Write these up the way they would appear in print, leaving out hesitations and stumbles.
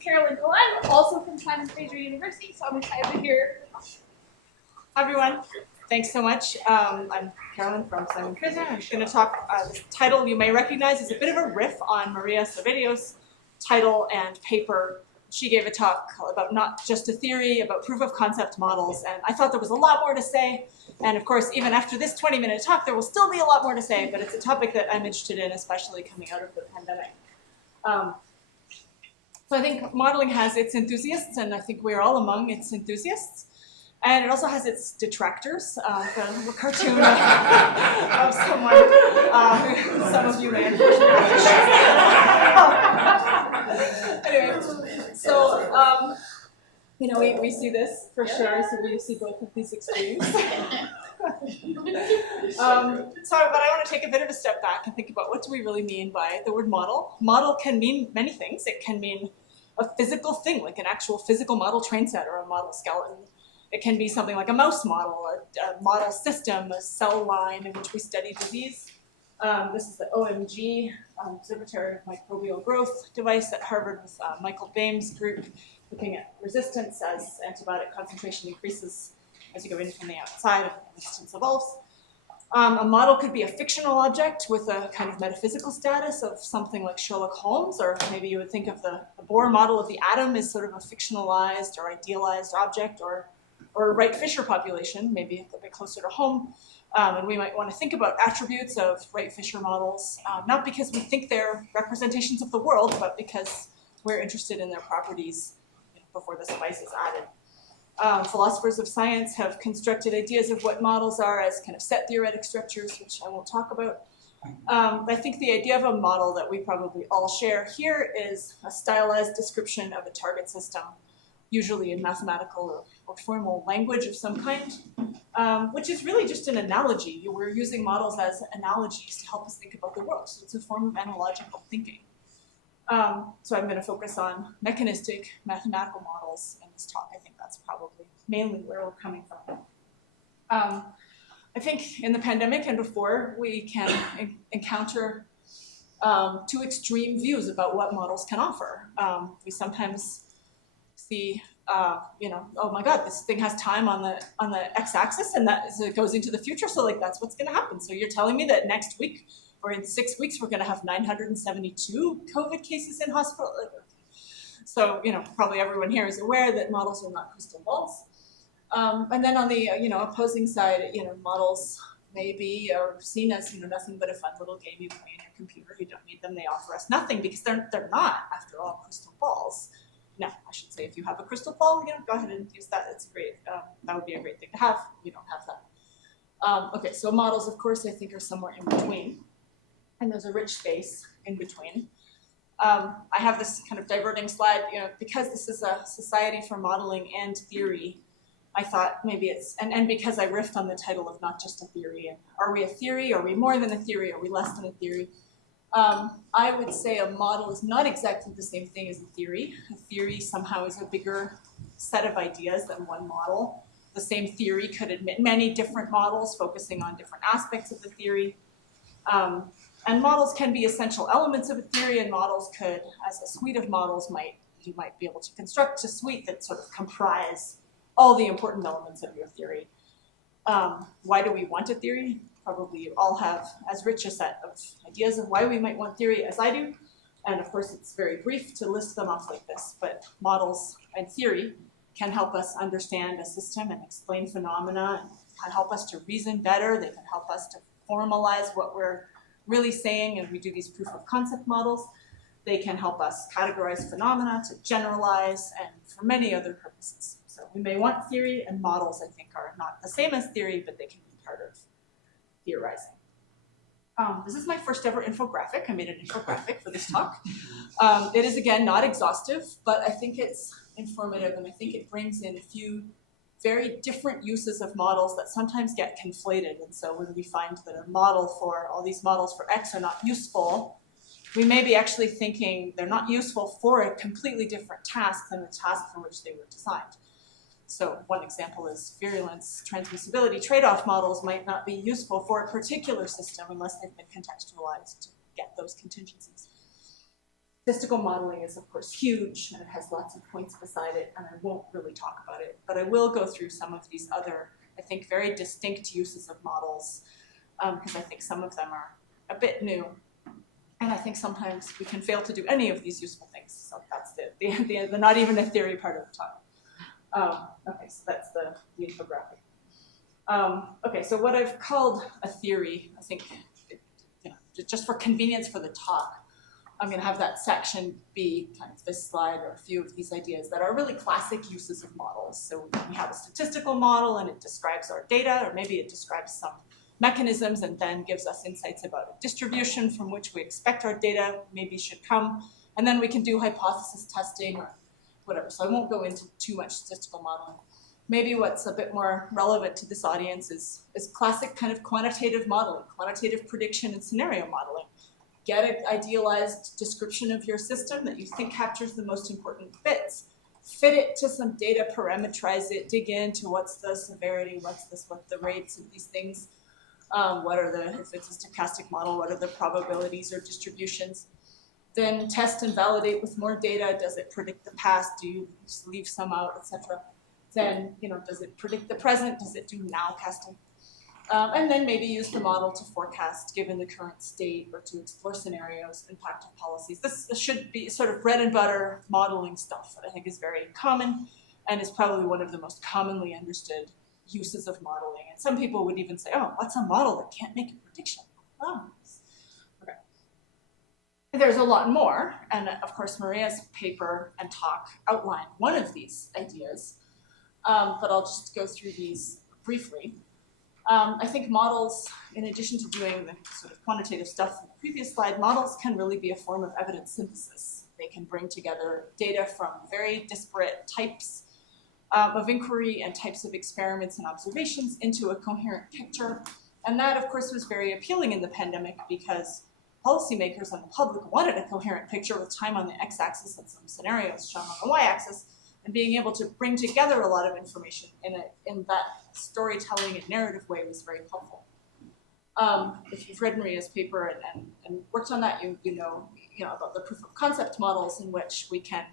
Colijn, also from Fraser University, so I'm excited to hear. Hi everyone, thanks so much. I'm Carolyn from Fraser. I'm going to talk, this title you may recognize is a bit of a riff on Maria Savidio's title and paper. She gave a talk about not just a theory, about proof of concept models, and I thought there was a lot more to say. And of course, even after this 20-minute talk, there will still be a lot more to say, but it's a topic that I'm interested in, especially coming out of the pandemic. So I think modeling has its enthusiasts, and I think we're all among its enthusiasts. And it also has its detractors. The cartoon of someone, some of you may unfortunately. Anyway, so you know, we see this for sure. So we see both of these extremes. But I want to take a bit of a step back and think about what do we really mean by the word model. Model can mean many things. It can mean a physical thing, like an actual physical model train set or a model skeleton. It can be something like a mouse model, a model system, a cell line in which we study disease. This is the OMG, Observatory of Microbial Growth device at Harvard with Michael Bame's group, looking at resistance as antibiotic concentration increases as you go in from the outside and resistance evolves. A model could be a fictional object with a kind of metaphysical status of something like Sherlock Holmes, or maybe you would think of the Bohr model of the atom as sort of a fictionalized or idealized object, or a Wright-Fisher population, maybe a bit closer to home. And we might want to think about attributes of Wright-Fisher models, not because we think they're representations of the world, but because we're interested in their properties before this device is added. Philosophers of science have constructed ideas of what models are as kind of set theoretic structures, which I won't talk about. I think the idea of a model that we probably all share here is a stylized description of a target system, usually in mathematical or formal language of some kind, which is really just an analogy. We're using models as analogies to help us think about the world. So it's a form of analogical thinking. So I'm going to focus on mechanistic mathematical models in this talk. I think that's probably mainly where we're coming from. I think in the pandemic and before, we can encounter two extreme views about what models can offer. We sometimes see, you know, oh my God, this thing has time on the x-axis, and it goes into the future. So like that's what's going to happen. So you're telling me that next week or in 6 weeks we're going to have 972 COVID cases in hospital. So you know, probably everyone here is aware that models are not crystal balls. And then on the opposing side, models may be seen as nothing but a fun little game you play in your computer. You don't need them. They offer us nothing because they're not, after all, crystal balls. Now, I should say, if you have a crystal ball, go ahead and use that. It's great. That would be a great thing to have. We don't have that. Okay, so models, of course, I think are somewhere in between, and there's a rich space in between. I have this kind of diverting slide, because this is a society for modeling and theory. I thought maybe it's, and because I riffed on the title of not just a theory, and are we a theory? Are we more than a theory? Are we less than a theory? I would say a model is not exactly the same thing as a theory. A theory somehow is a bigger set of ideas than one model. The same theory could admit many different models focusing on different aspects of the theory. And models can be essential elements of a theory, and models could, as a suite of models, you might be able to construct a suite that sort of comprise all the important elements of your theory. Why do we want a theory? Probably you all have as rich a set of ideas of why we might want theory as I do. And of course, it's very brief to list them off like this, but models and theory can help us understand a system and explain phenomena, and can help us to reason better. They can help us to formalize what we're really saying, and we do these proof of concept models. They can help us categorize phenomena, to generalize, and for many other purposes. So we may want theory, and models, I think, are not the same as theory, but they can be part of theorizing. This is my first ever infographic. I made an infographic for this talk. It is, again, not exhaustive, but I think it's informative, and I think it brings in a few very different uses of models that sometimes get conflated. And so when we find that a model for, all these models for X are not useful, we may be actually thinking they're not useful for a completely different task than the task for which they were designed. So one example is virulence transmissibility trade-off models might not be useful for a particular system unless they've been contextualized to get those contingencies. Statistical modeling is, of course, huge, and it has lots of points beside it, and I won't really talk about it, but I will go through some of these other, I think, very distinct uses of models, because I think some of them are a bit new, and I think sometimes we can fail to do any of these useful things. So that's the not even a theory part of the talk. Okay, so that's the infographic. Okay, so what I've called a theory, I think, just for convenience for the talk, I'm going to have that section be kind of this slide or a few of these ideas that are really classic uses of models. So we have a statistical model and it describes our data, or maybe it describes some mechanisms and then gives us insights about a distribution from which we expect our data maybe should come. And then we can do hypothesis testing or whatever. So I won't go into too much statistical modeling. Maybe what's a bit more relevant to this audience is classic kind of quantitative modeling, quantitative prediction and scenario modeling. Get an idealized description of your system that you think captures the most important bits, fit it to some data, parameterize it, dig into what's the severity, what the rates of these things, what are the, if it's a stochastic model, what are the probabilities or distributions. Then test and validate with more data. Does it predict the past? Do you just leave some out, etc.? Then, does it predict the present? Does it do nowcasting? And then maybe use the model to forecast, given the current state, or to explore scenarios, impact of policies. This should be sort of bread and butter modeling stuff that I think is very common and is probably one of the most commonly understood uses of modeling. And some people would even say, oh, what's a model that can't make a prediction? Oh, okay. There's a lot more, and of course Maria's paper and talk outline one of these ideas, but I'll just go through these briefly. I think models, in addition to doing the sort of quantitative stuff in the previous slide, models can really be a form of evidence synthesis. They can bring together data from very disparate types of inquiry and types of experiments and observations into a coherent picture. And that, of course, was very appealing in the pandemic because policymakers and the public wanted a coherent picture with time on the x-axis and some scenarios shown on the y-axis, and being able to bring together a lot of information in that storytelling and narrative way was very helpful. If you've read Maria's paper and worked on that, you know about the proof of concept models in which we can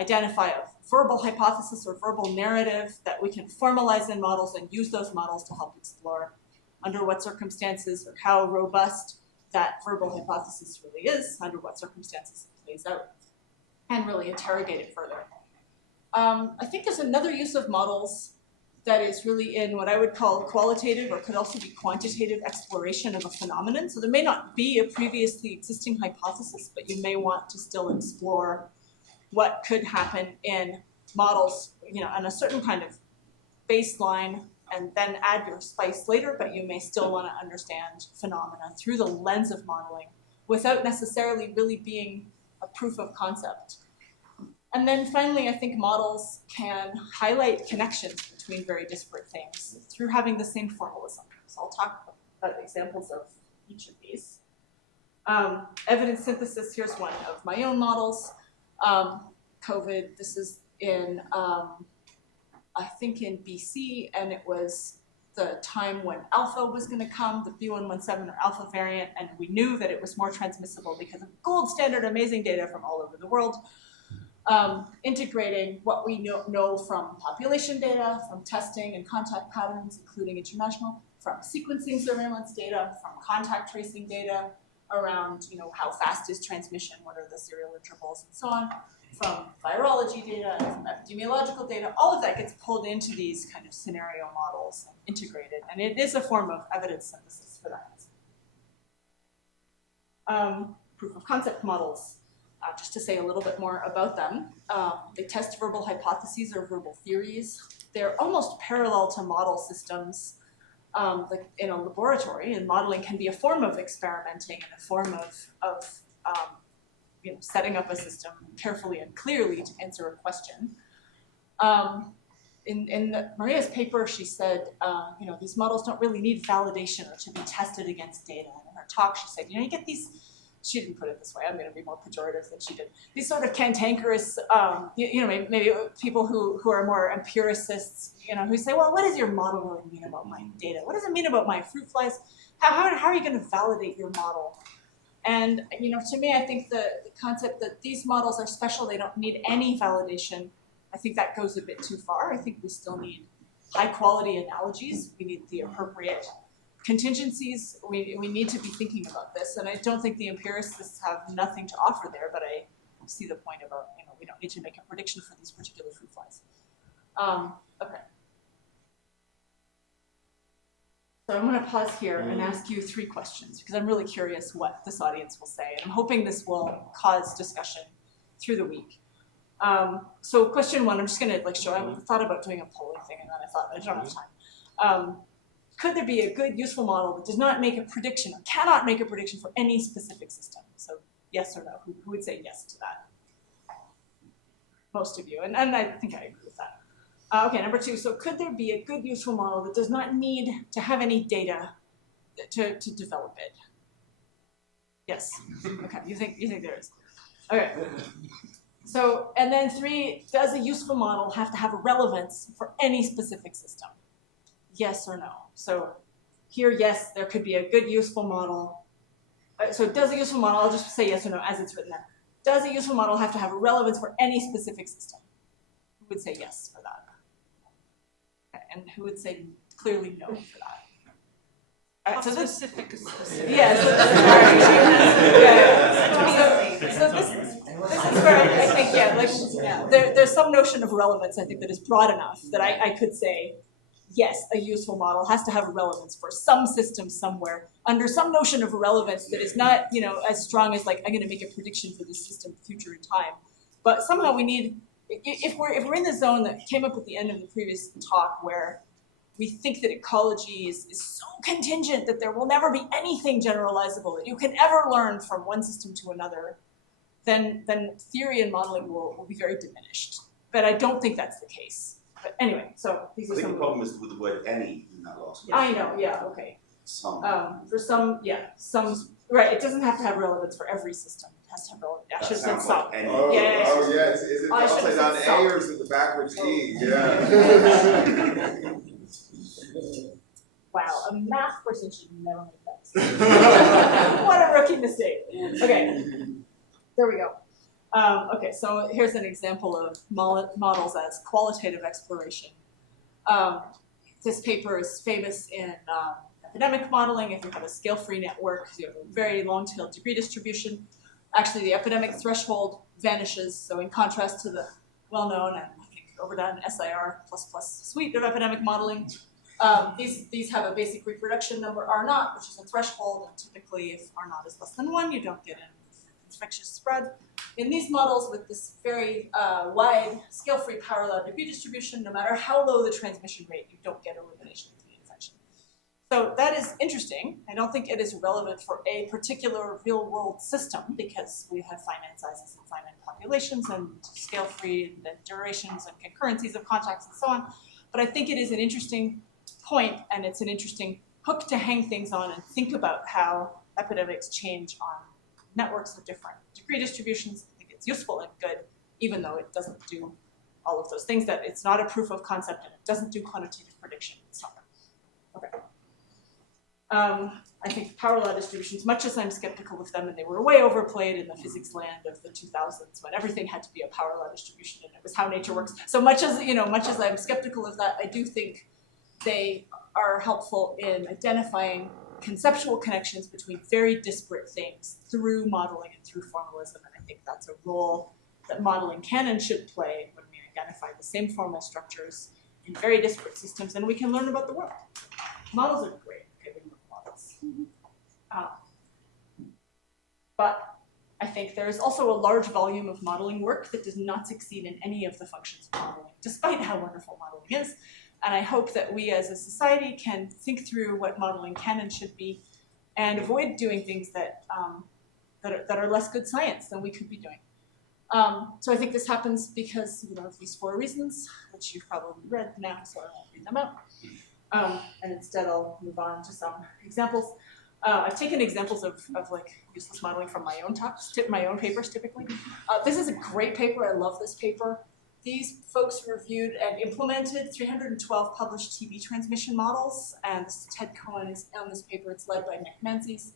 identify a verbal hypothesis or verbal narrative that we can formalize in models and use those models to help explore under what circumstances or how robust that verbal hypothesis really is, under what circumstances it plays out, and really interrogate it further. I think there's another use of models that is really in what I would call qualitative, or could also be quantitative, exploration of a phenomenon. So there may not be a previously existing hypothesis, but you may want to still explore what could happen in models, on a certain kind of baseline, and then add your spice later, but you may still want to understand phenomena through the lens of modeling without necessarily really being a proof of concept. And then finally, I think models can highlight connections between very disparate things through having the same formalism. So I'll talk about examples of each of these. Evidence synthesis, here's one of my own models. COVID, this is in, I think in BC, and it was the time when alpha was going to come, the B117 or alpha variant, and we knew that it was more transmissible because of gold standard amazing data from all over the world. Integrating what we know from population data, from testing and contact patterns, including international, from sequencing surveillance data, from contact tracing data around, how fast is transmission, what are the serial intervals, and so on, from virology data, from epidemiological data. All of that gets pulled into these kind of scenario models and integrated, and it is a form of evidence synthesis for that. Proof of concept models. Just to say a little bit more about them, they test verbal hypotheses or verbal theories. They're almost parallel to model systems like in a laboratory, and modeling can be a form of experimenting and a form of setting up a system carefully and clearly to answer a question. In Maria's paper, she said, these models don't really need validation or to be tested against data. And in her talk, she said, you get these. She didn't put it this way. I'm going to be more pejorative than she did. These sort of cantankerous, maybe people who are more empiricists, who say, well, what does your model really mean about my data? What does it mean about my fruit flies? How are you going to validate your model? And to me, I think the concept that these models are special, they don't need any validation, I think that goes a bit too far. I think we still need high quality analogies. We need the appropriate contingencies. We need to be thinking about this. And I don't think the empiricists have nothing to offer there, but I see the point about, we don't need to make a prediction for these particular fruit flies. Okay. So I'm going to pause here and ask you 3 questions because I'm really curious what this audience will say. And I'm hoping this will cause discussion through the week. So question 1, I'm just going to show, I thought about doing a polling thing and then I thought I don't have time. Could there be a good, useful model that does not make a prediction or cannot make a prediction for any specific system? So yes or no, who would say yes to that? Most of you, and I think I agree with that. Okay, number 2, so could there be a good, useful model that does not need to have any data to develop it? Yes, okay, you think there is. Okay, so, and then 3, does a useful model have to have a relevance for any specific system? Yes or no? So here, yes, there could be a good, useful model. So does a useful model, I'll just say yes or no as it's written there. Does a useful model have to have a relevance for any specific system? Who would say yes for that? Okay, and who would say clearly no for that? All right, so specific. Yeah, so this is where I think, there's some notion of relevance, I think, that is broad enough that I could say, yes, a useful model has to have a relevance for some system somewhere under some notion of relevance that is not, as strong as I'm going to make a prediction for this system future in time. But somehow we need, if we're in the zone that came up at the end of the previous talk where we think that ecology is so contingent that there will never be anything generalizable that you can ever learn from one system to another, then theory and modeling will be very diminished. But I don't think that's the case. But anyway, so these are some. I think the problem is with the word any in that last question. I know, yeah, okay. Some. For some, some, right, it doesn't have to have relevance for every system. It has to have relevance. I should have said some. Like any. Oh, Yeah. Oh, yeah. Is it I should upside have down said A some. or is it the backwards E? Yeah. Wow, a math person should never make that. What a rookie mistake. Okay, there we go. Okay, so here's an example of models as qualitative exploration. This paper is famous in epidemic modeling. If you have a scale-free network, you have a very long-tailed degree distribution. Actually, the epidemic threshold vanishes. So in contrast to the well-known and I think overdone SIR++ suite of epidemic modeling, these have a basic reproduction number R0, which is a threshold. And typically, if R0 is less than 1, you don't get an infectious spread. In these models with this very wide scale-free power law degree distribution, no matter how low the transmission rate, you don't get elimination of the infection. So that is interesting. I don't think it is relevant for a particular real-world system because we have finite sizes and finite populations and scale-free and durations and concurrencies of contacts and so on. But I think it is an interesting point and it's an interesting hook to hang things on and think about how epidemics change on networks of different degree distributions. I think it's useful and good, even though it doesn't do all of those things, that it's not a proof of concept and it doesn't do quantitative prediction. It's not. Okay. I think power law distributions, much as I'm skeptical of them, and they were way overplayed in the physics land of the 2000s when everything had to be a power law distribution and it was how nature works. So much as I'm skeptical of that, I do think they are helpful in identifying conceptual connections between very disparate things through modeling and through formalism, and I think that's a role that modeling can and should play when we identify the same formal structures in very disparate systems, and we can learn about the world. Models are great. Okay, we love models. But I think there is also a large volume of modeling work that does not succeed in any of the functions of modeling, despite how wonderful modeling is. And I hope that we as a society can think through what modeling can and should be and avoid doing things that are less good science than we could be doing. So I think this happens because of these 4 reasons, which you've probably read now, so I won't read them out. And instead I'll move on to some examples. I've taken examples of useless modeling from my own talks, my own papers typically. This is a great paper. I love this paper. These folks reviewed and implemented 312 published TB transmission models, and Ted Colijn is on this paper. It's led by Nick Menzies.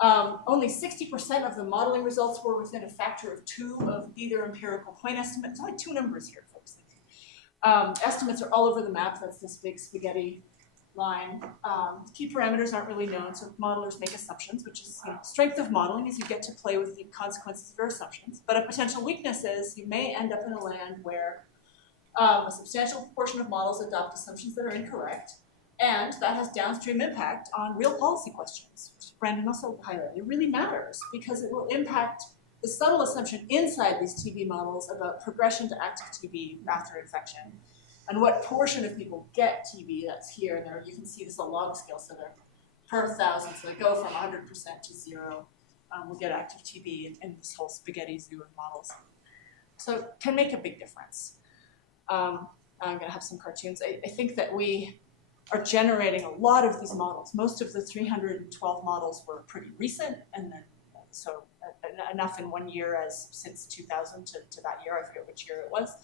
Only 60% of the modeling results were within a factor of 2 of either empirical point estimate. There's only 2 numbers here, folks. Estimates are all over the map. That's this big spaghetti line. Key parameters aren't really known, so modelers make assumptions, which is strength of modeling is you get to play with the consequences of your assumptions. But a potential weakness is you may end up in a land where a substantial proportion of models adopt assumptions that are incorrect, and that has downstream impact on real policy questions, which Brandon also highlighted. It really matters because it will impact the subtle assumption inside these TB models about progression to active TB after infection, and what portion of people get TB. That's here, and there you can see this is a log scale, so they're per 1,000, so they go from 100% to 0. We'll get active TB in this whole spaghetti zoo of models. So it can make a big difference. I'm going to have some cartoons. I think that we are generating a lot of these models. Most of the 312 models were pretty recent, and then so enough in 1 year as since 2000 to that year. I forget which year it was.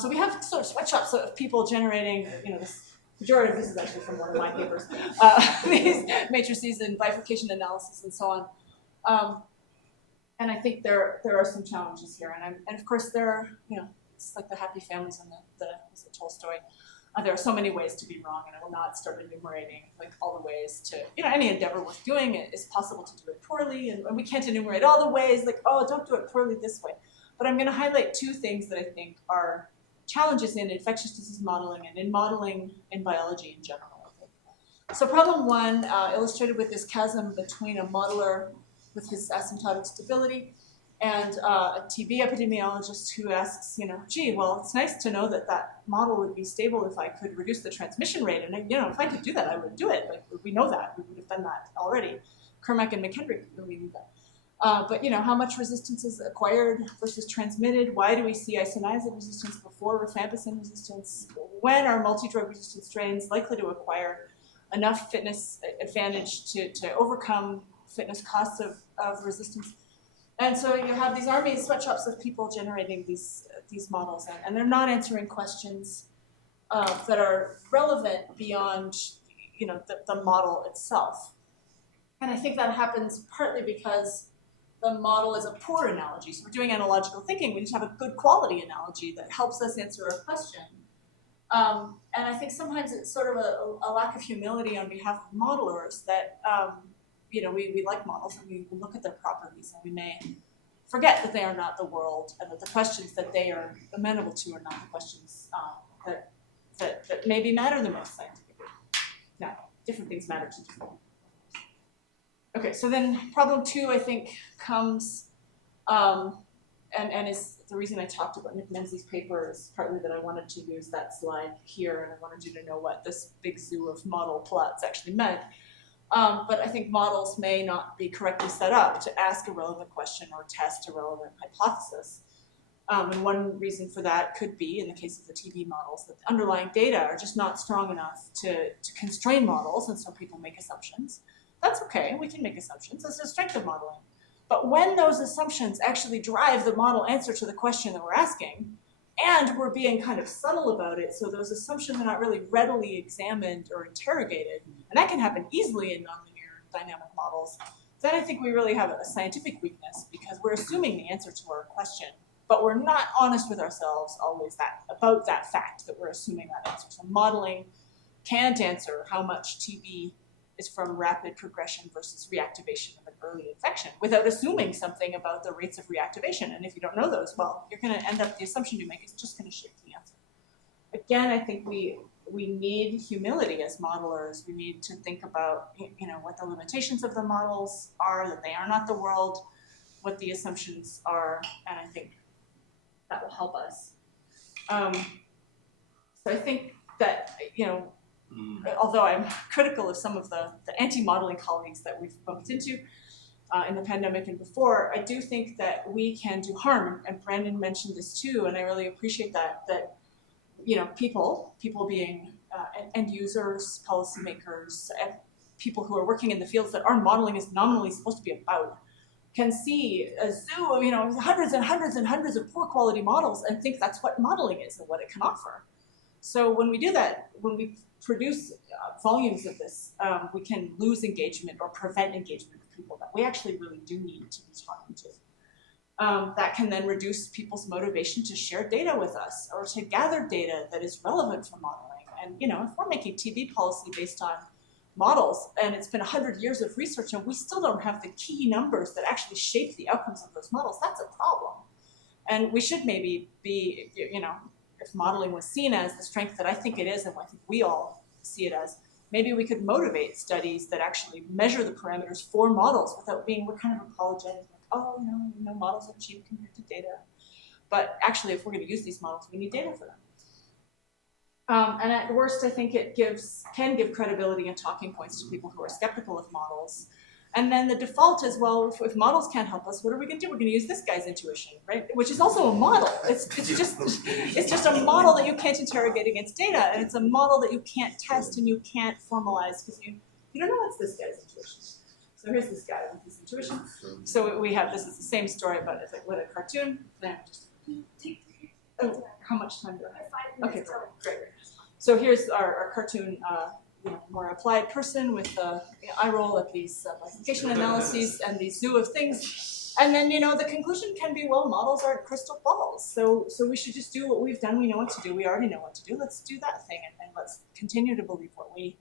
So we have sort of sweatshops of people generating, this majority of this is actually from one of my papers, these matrices and bifurcation analysis and so on. And I think there are some challenges here. And of course there are, it's like the happy families in the Tolstoy. There are so many ways to be wrong, and I will not start enumerating like all the ways to, any endeavor worth doing. It is possible to do it poorly, and we can't enumerate all the ways, like, oh, don't do it poorly this way. But I'm going to highlight 2 things that I think are challenges in infectious disease modeling and in modeling in biology in general. So problem 1, illustrated with this chasm between a modeler with his asymptotic stability and a TB epidemiologist who asks, gee, well, it's nice to know that that model would be stable if I could reduce the transmission rate. And, if I could do that, I would do it. Like, we know that. We would have done that already. Kermack and McKendrick really knew that. But, how much resistance is acquired versus transmitted? Why do we see isoniazid resistance before rifampicin resistance? When are multi-drug resistant strains likely to acquire enough fitness advantage to overcome fitness costs of resistance? And so you have these army sweatshops of people generating these models, and they're not answering questions that are relevant beyond the model itself. And I think that happens partly because the model is a poor analogy. So we're doing analogical thinking. We need to have a good quality analogy that helps us answer a question. And I think sometimes it's sort of a lack of humility on behalf of modelers that we like models and we look at their properties and we may forget that they are not the world and that the questions that they are amenable to are not the questions that maybe matter the most scientifically. Now, different things matter to different people. Okay, so then problem 2, I think, comes, and is the reason I talked about Nick Menzies' paper is partly that I wanted to use that slide here and I wanted you to know what this big zoo of model plots actually meant. But I think models may not be correctly set up to ask a relevant question or test a relevant hypothesis. And one reason for that could be, in the case of the TB models, that the underlying data are just not strong enough to constrain models, and so people make assumptions. That's okay, we can make assumptions. That's the strength of modeling. But when those assumptions actually drive the model answer to the question that we're asking, and we're being kind of subtle about it, so those assumptions are not really readily examined or interrogated, and that can happen easily in nonlinear dynamic models, then I think we really have a scientific weakness because we're assuming the answer to our question, but we're not honest with ourselves always about that fact that we're assuming that answer. So modeling can't answer how much TB is from rapid progression versus reactivation of an early infection without assuming something about the rates of reactivation. And if you don't know those, well, you're going to end up, the assumption you make is just going to shape the answer. Again, I think we need humility as modelers. We need to think about, what the limitations of the models are, that they are not the world, what the assumptions are, and I think that will help us. So I think that, although I'm critical of some of the anti-modeling colleagues that we've bumped into in the pandemic and before, I do think that we can do harm, and Brandon mentioned this too, and I really appreciate that people being end users, policymakers, people who are working in the fields that our modeling is nominally supposed to be about, can see a zoo of hundreds and hundreds and hundreds of poor quality models and think that's what modeling is and what it can offer. So when we do that, when we produce volumes of this, we can lose engagement or prevent engagement with people that we actually really do need to be talking to. That can then reduce people's motivation to share data with us or to gather data that is relevant for modeling. And if we're making TV policy based on models, and it's been 100 years of research, and we still don't have the key numbers that actually shape the outcomes of those models, that's a problem. And we should maybe be, if modeling was seen as the strength that I think it is, and I think we all see it as, maybe we could motivate studies that actually measure the parameters for models without being, we're kind of apologetic, like, oh, models are cheap compared to data. But actually, if we're going to use these models, we need data for them. And at worst, I think it can give credibility and talking points to people who are skeptical of models. And then the default is, well, if models can't help us, what are we going to do? We're going to use this guy's intuition, right? Which is also a model. It's just a model that you can't interrogate against data, and it's a model that you can't test and you can't formalize because you don't know what's this guy's intuition. So here's this guy with his intuition. So we have, this is the same story, but it's like with a cartoon. Then just how much time do I have? Okay, great. So here's our cartoon, more applied person with eye roll at these bifurcation analyses and these zoo of things. And then, the conclusion can be, well, models aren't crystal balls. So we should just do what we've done. We know what to do. We already know what to do. Let's do that thing, and let's continue to believe what we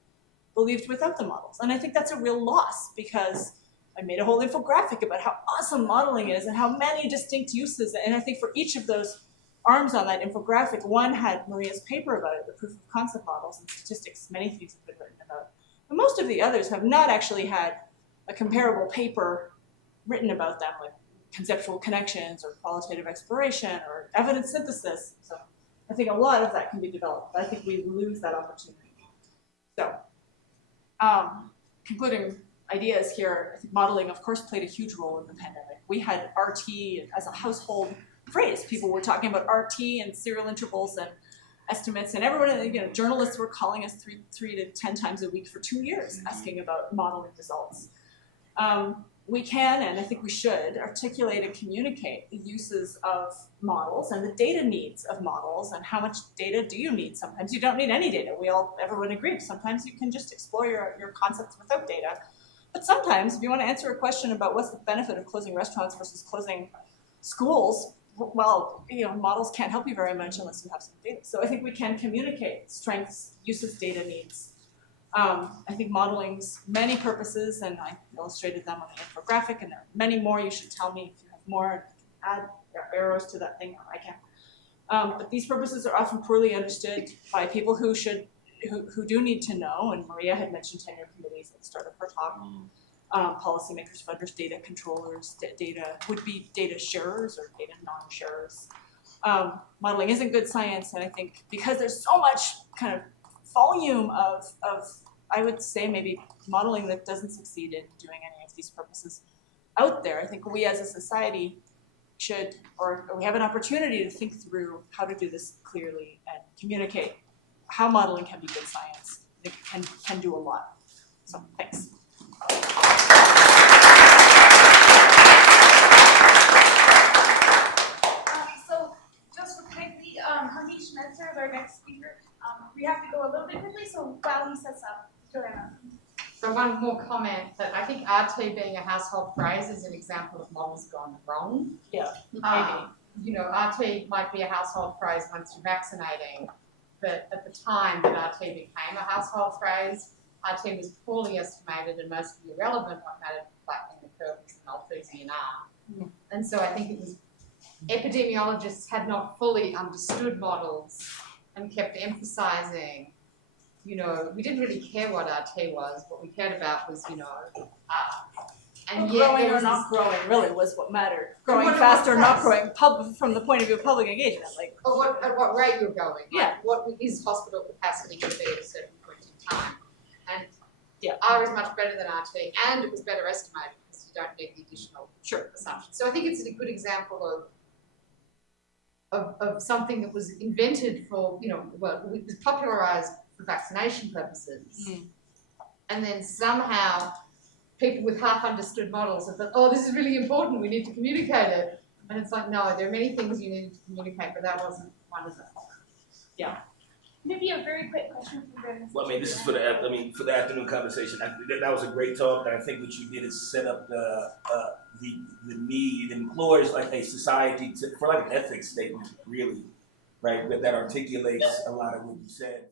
believed without the models. And I think that's a real loss, because I made a whole infographic about how awesome modeling is and how many distinct uses. And I think for each of those arms on that infographic, one had Maria's paper about it, the proof of concept models and statistics. Many things have been written about. But most of the others have not actually had a comparable paper written about them, like conceptual connections or qualitative exploration or evidence synthesis. So I think a lot of that can be developed, but I think we lose that opportunity. So concluding ideas here, I think modeling, of course, played a huge role in the pandemic. We had RT as a household phrase. People were talking about RT and serial intervals and estimates, and everyone, journalists were calling us 3 to 10 times a week for 2 years, asking about modeling results. We can, and I think we should, articulate and communicate the uses of models and the data needs of models, and how much data do you need. Sometimes you don't need any data. Everyone agrees. Sometimes you can just explore your concepts without data. But sometimes, if you want to answer a question about what's the benefit of closing restaurants versus closing schools, well, models can't help you very much unless you have some data. So I think we can communicate strengths, uses, data needs. I think modeling's many purposes, and I illustrated them on the infographic, and there are many more. You should tell me if you have more, add arrows to that thing, I can. But these purposes are often poorly understood by people who do need to know, and Maria had mentioned tenure committees at the start of her talk. Policymakers, funders, data controllers, would-be data sharers or data non-sharers. Modeling isn't good science, and I think because there's so much kind of volume of I would say maybe modeling that doesn't succeed in doing any of these purposes out there, I think we as a society should, or we have an opportunity to think through how to do this clearly and communicate how modeling can be good science. It can do a lot. So thanks. So just quickly, Hamish Metzer is our next speaker. We have to go a little bit quickly, so while he sets up, Joanna. So one more comment, that I think RT being a household phrase is an example of models gone wrong. Yeah, maybe. RT might be a household phrase once you're vaccinating, but at the time that RT became a household phrase, RT was poorly estimated and mostly irrelevant. What mattered flattening the curve was the Malthusian R. And so I think it was, epidemiologists had not fully understood models and kept emphasizing, we didn't really care what RT was. What we cared about was, R. And well, growing or not growing really was what mattered. Growing fast or not growing, from the point of view of public engagement. At what rate you're going. Yeah. What is hospital capacity going to be at a certain point in time? And yeah. R is much better than RT, and it was better estimated because you don't need the additional assumptions. So I think it's a good example of something that was invented for, it was popularized for vaccination purposes. And then somehow people with half understood models have thought, oh, this is really important, we need to communicate it. And it's like, no, there are many things you need to communicate, but that wasn't one of them. Yeah. Maybe a very quick question for Brandon. Well, I mean, this is for for the afternoon conversation. That was a great talk, and I think what you did is set up the need, employs like a society for like an ethics statement, really, right? That articulates a lot of what you said.